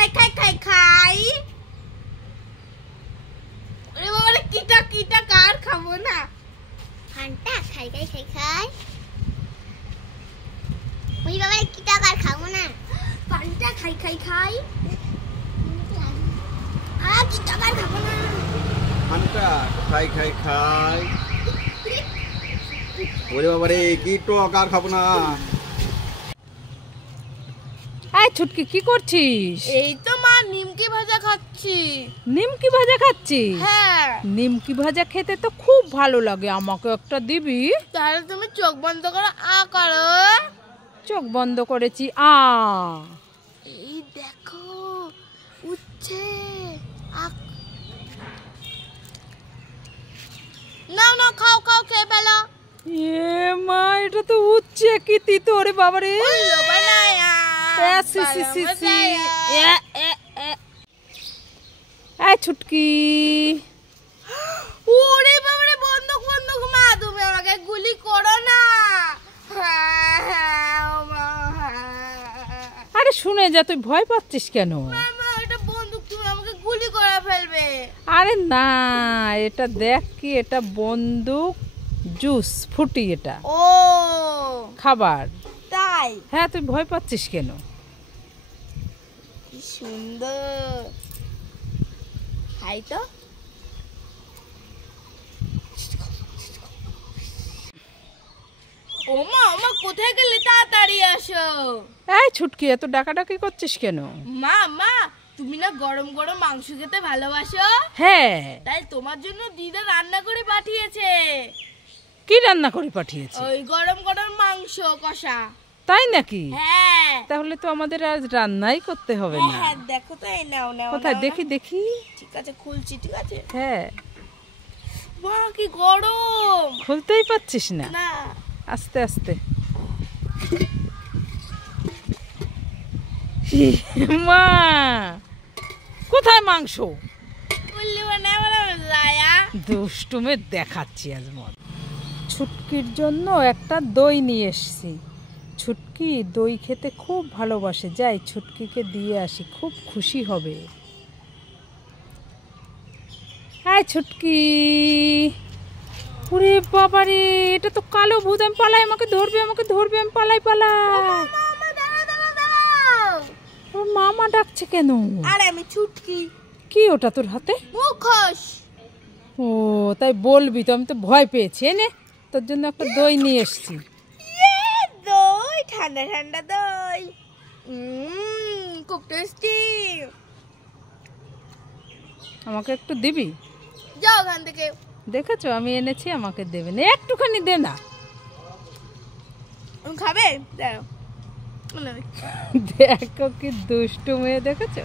খাই খাই খাই খাই। ওরে বাবা রে, কিটা কিটা কার খাবো না। ফান্টা খাই খাই খাই খাই। ওই বাবা কিটা কার খাবো না। ফান্টা খাই খাই খাই। কিটা কার খাবো না। ফান্টা খাই খাই খাই। ওরে বাবা রে, কি টক আর খাবো না। এই ছুটকি কি করছিস? এই তো মা নিমকি ভাজা খাচ্ছি। নিমকি ভাজা খাচ্ছিস? হ্যাঁ। নিমকি ভাজা খেতে তো খুব ভালো লাগে, আমাকে একটা দিবি? তাহলে তুমি চোখ বন্ধ করে আ করো। চোখ বন্ধ করেছি, আ। এই দেখো উচ্ছে। নাও নাও খাও খাও, খেয়ে ফেলো। এ মা, এটা তো উচ্ছে, কি তিতো রে বাবা রে। এই ছুটকি, ওরে বাবা রে, বন্দুক বন্দুক মা, তুমি আমাকে গুলি করো না। আরে শুনে যা, তুই ভয় পাচ্ছিস কেন? মা, এটা বন্দুক, তুমি আমাকে গুলি করে ফেলবে। আরে না, এটা দেখ কি, এটা বন্দুক জুস ফুটি, এটা ও খাবার। তাই? হ্যাঁ, তুই ভয় পাচ্ছিস কেন? কি সুন্দর। খাই তো। ও মা, কোথায় গেলে? তাড়াতাড়ি আসো। এই ছুটকি, এত ডাকাডাকি করছিস কেন? মা মা, তুমি না গরম গরম মাংস খেতে ভালোবাসো? হ্যাঁ। তাই তোমার জন্য দিদা রান্না করে পাঠিয়েছে। কি রান্না করে পাঠিয়েছে? ওই গরম গরম মাংস কষা। তাই নাকি? হ্যাঁ। তাহলে তো আমাদের আজ রান্নাই করতে হবে না। হ্যাঁ, দেখো তো, এই নাও নাও। কোথায় নাও, দেখি নাও। দেখি। ঠিক আছে, খুলছি। ঠিক আছে। হ্যাঁ। মা, কি গরম। খুলতেই পাচ্ছিস না? না। আস্তে আস্তে। মা, কোথায় মাংস? দুষ্টুমে দেখাচ্ছি আজ মত। ছুটকির জন্য একটা দই নিয়ে এসছি। ছুটকি দই খেতে খুব ভালোবাসে, যাই ছুটকিকে দিয়ে আসি, খুব খুশি হবে। হ্যাঁ ছুটকি, ওরে বাবা রে, এটা তো কালো ভূত। আমি পালাই, আমাকে ধরবে, আমাকে ধরবে, আমি পালাই পালাই। ওর মামা ডাকছে কেন? আরে আমি ছুটকি। কি ওটা তোর হাতে? মুখোশ। ও তাই বলবি তো, আমি তো ভয় পেয়েছি। এনে তোর জন্য একটা দই নিয়ে এসছি। দই, ঠান্ডা ঠান্ডা দই। খুব টেস্টি। আমাকে একটু দিবি? যাও ওখান থেকে। দেখেছো আমি এনেছি, আমাকে দেবে না, একটুখানি দে না। খাবে? দেখো কি দুষ্টু মেয়ে, দেখেছো?